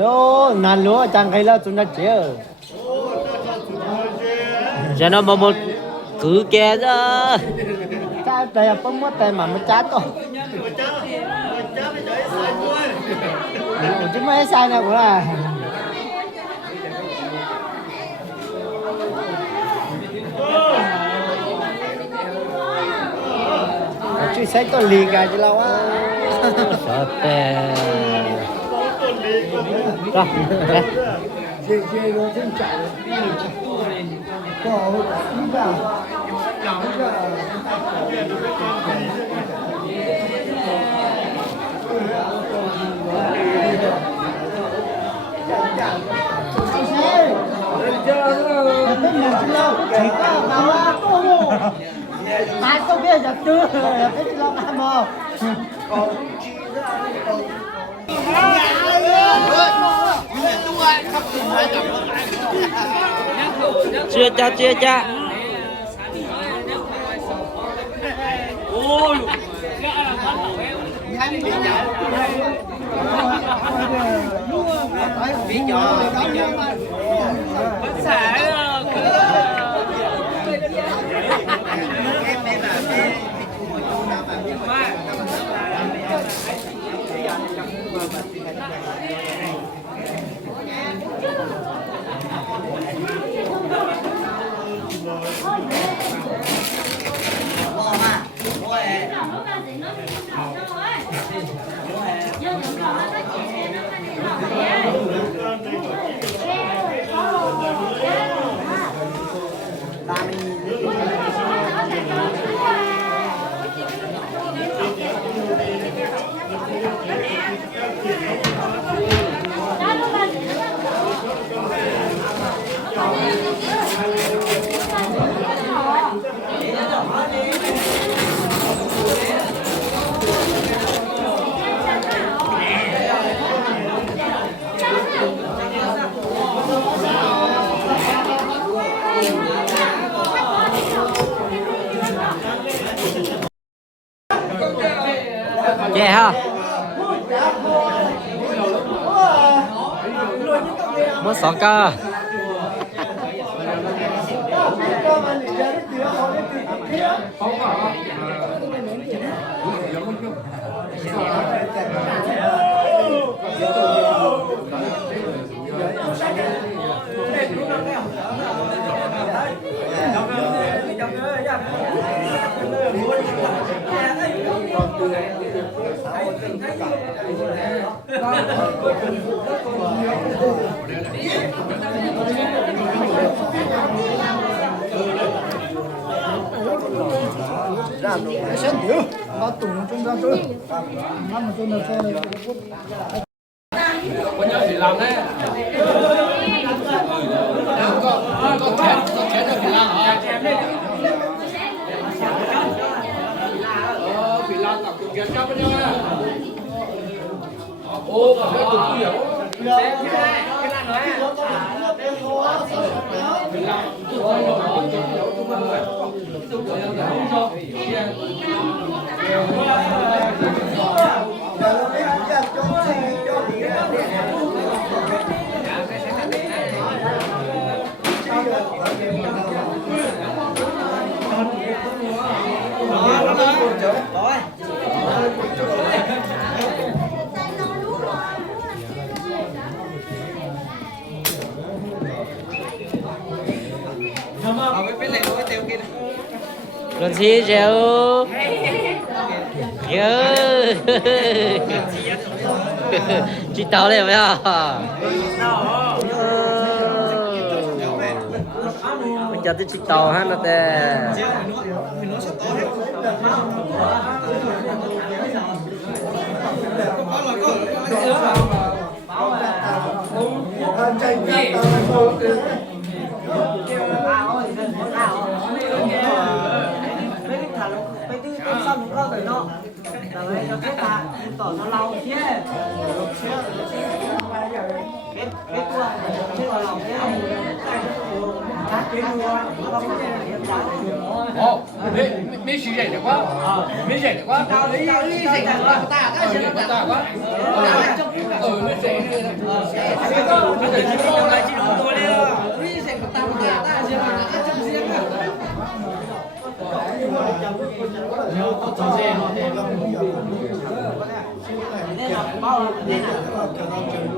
Yo, nan lúa chẳng hay là chúng ta chơi. Cho nó một cứ kia đó. Cha tay bấm mất tay mà mới chát thôi. Chứ mấy sai nào cũng là. Chứ sai tôi lì cả chứ lâu á. Sợ tè. Rồi. Chơi nó chân chạy. Có đi vào. Ai có biết giật chưa? Biết lo ăn mò. Chưa cha. Ôi. Bị nhỏ. Bắt xả. Dạ ha. Muốn sọ cơ. Sen diyor. Atın ucundan dur. Ama sonra Con nhớ phải làm đấy. Có chén được phải làm hả? Phải làm cả cục chén cho con nhớ. Ô, cái cục kiểu. Cái này nói Con xí chéo. Chị tao này phải à? Mình cho tới chị tao ha nó tè. xong nó tới nó rồi nó kết là tỏ nó lau chứ kết qua chứ là lòng chứ các cái mua nó không có hiện tại. Ồ, 没水人的话，没人的话，你谁的话大，那谁的大话？没谁的。他这几个来几多了？你谁不大不大，大谁嘛？那真是啊。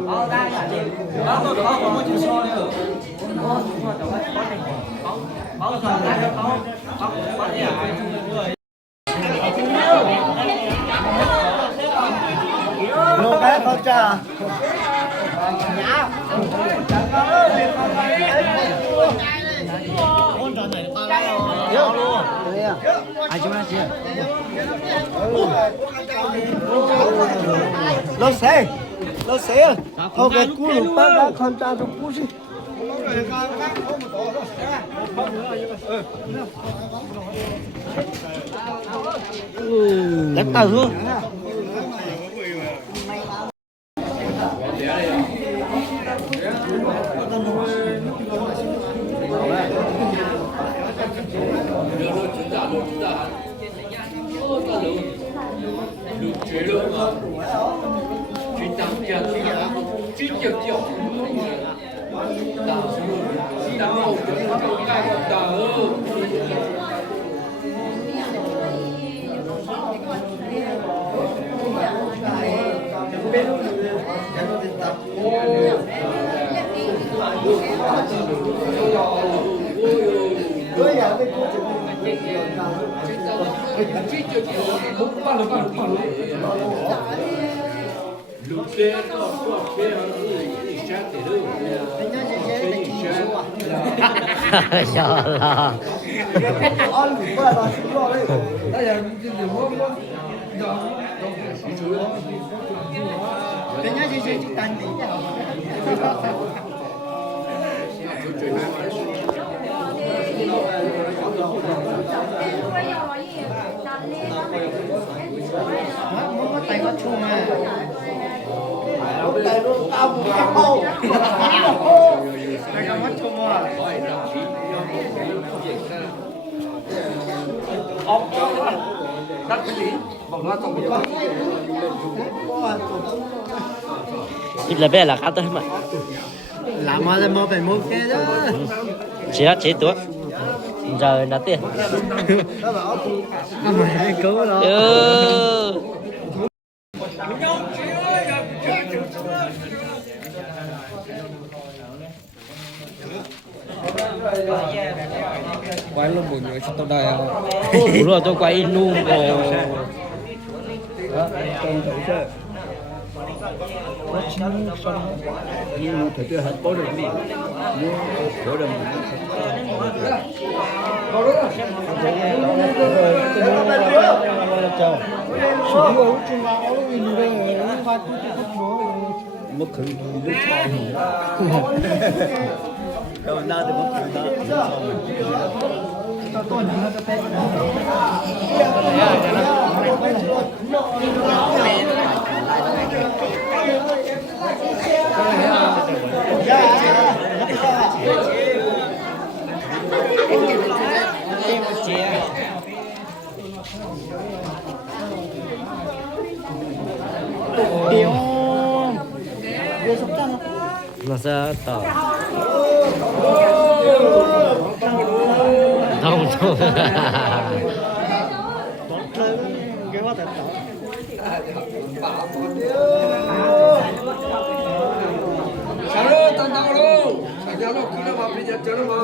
好，大家好，我们就说了，Lô bé con cha. Nó xe thôi cái cú lục bác đã con cha trong cú gì lắc tàu hương Sợ là cái nhá gì chỉ tàn tí muốn có tay có chung à tay nó tao một cái hô tay không có chung à ít là bé là khá tới mà làm mà mua phải mua cái đó chế tuốt giờ là tiền mày cứu nó quay luôn buồn người chúng tôi đây đúng rồi tôi quay in luôn rồi trong tổ chức nó chín xong nhưng phải đưa hết bố được gì bố được mất khử nước đâu na thì mất khử tôi nó sẽ nó sẽ tỏ thông thông cái quá thật Chalo, tan tan lo. Chalo, kilo ma pija chalo ma.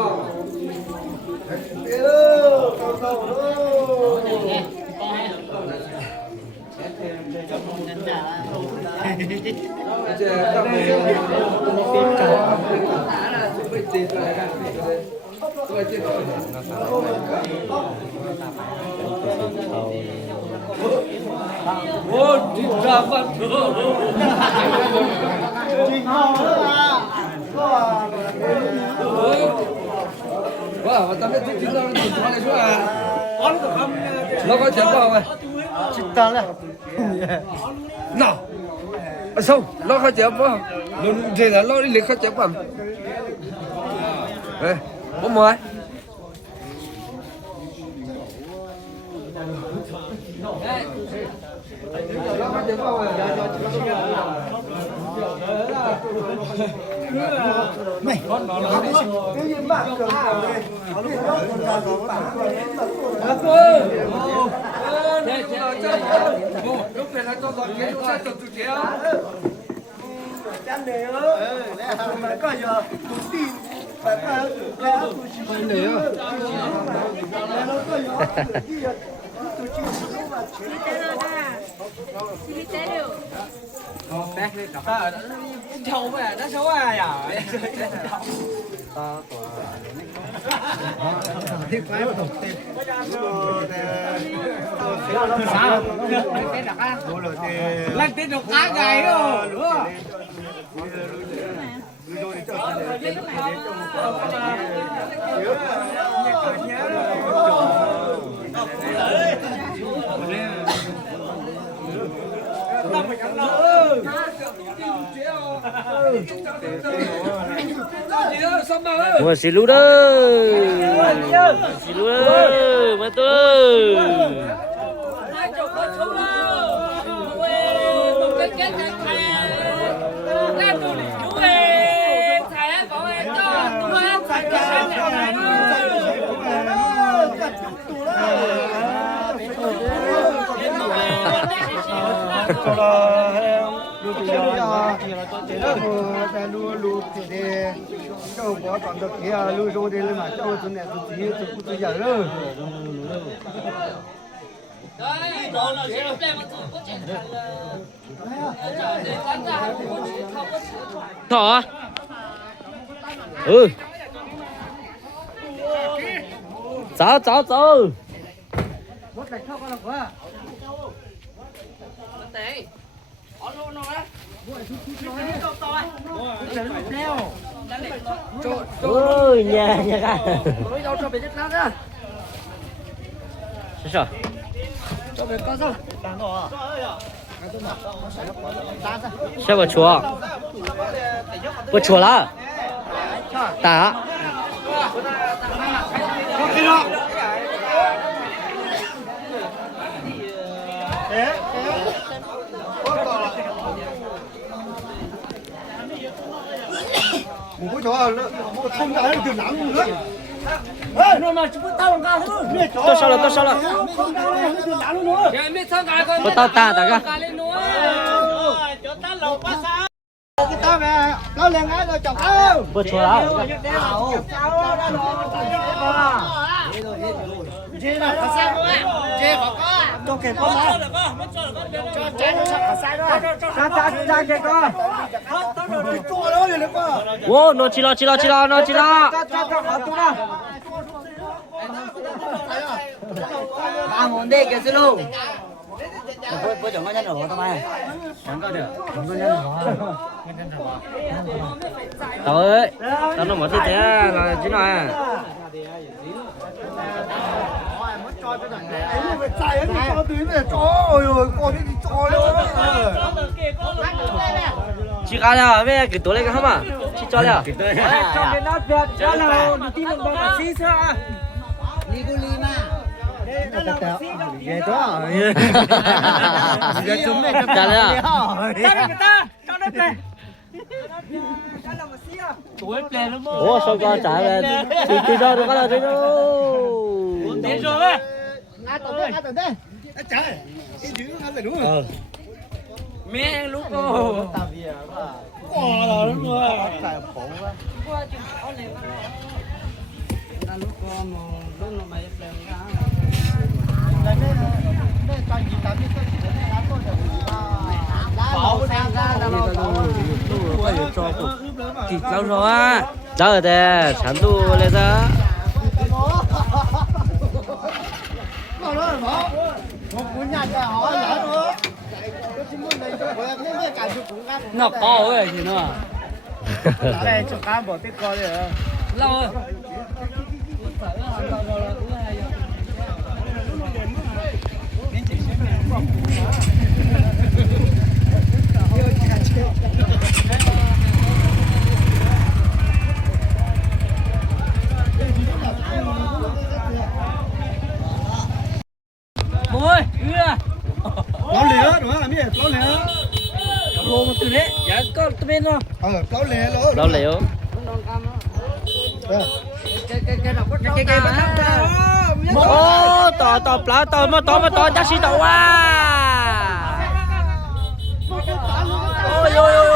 Ô, đi ra mặt Wow, tao biết thích nó chụp hoa này xuống à. Nó có chém vào mày. 진짜 là Nào. À sao? Nó có chém vào. Nó thế là nó đi lấy có chém vào. Ê, bố mày. này cái gì mà cửa hàng này lúc này là cho dọn kiến chúng ta tự chế em để mà có giờ tụi tin phải có tụi chỉ để nó có giờ tụi chỉ mà Châu vậy, nó xấu à nhở? Lên tên được cá gầy rồi, đúng không? Mua xí lú đó. Xí lú đó. Mà tôi. Lu thì châu có còn được kia lu rồi đi mà châu tụi này tụi gì tụi tụi giờ rồi Thỏ. Ừ. Cháu cháu cháu. Ôi nhà nhà ca. Sao? Sao mà chúa? Bữa chúa là. Tả. một cái chỗ không đợi được nắng nữa nó mà chúng tao làm cái thôi Tôi sao là không đợi được nắng nữa Tôi tao ta cả cái tao nè nó lên ngay rồi chồng ơi bữa chúa là cho kẻ con nào cho kẻ con cho nó đi được không ô nó chỉ lo à muốn đi cái gì luôn bữa chồng có nhân rồi tao mày chẳng có được không có nhân rồi tao ơi tao nó mở thế là chứ nào chạy anh cho tí này cho rồi con đi cho nữa chị cá nào về cái tối này cái hả mà chị cho đi cho cái nát việt cho nào đi tìm một cái xí xa đi cô li mà vậy đó giờ chúng này cho trả lời người ta cho đất này tuổi play lắm ủa sao con trả về chị cho được cái là thế đâu đến rồi đấy ngay từ đây trời cái dữ nó phải đúng rồi mẹ lúc cô quả là đúng rồi trời khổ quá lúc cô mà lúc nó mày play ra bỏ sang ra đâu thịt lâu rồi á đó ở đây sản tu lên ra nó có rồi thì nó đây cho cá bỏ tí coi đi lâu rồi nó liền lẻ đúng không? Mía plau lẻ. lô một từ đấy dạ có tụi bên không Plau lẻ đó. Lâu liễu. cái bắt Ô, tỏ plau tỏ chắc xí tỏ quá. Ôi ôi ôi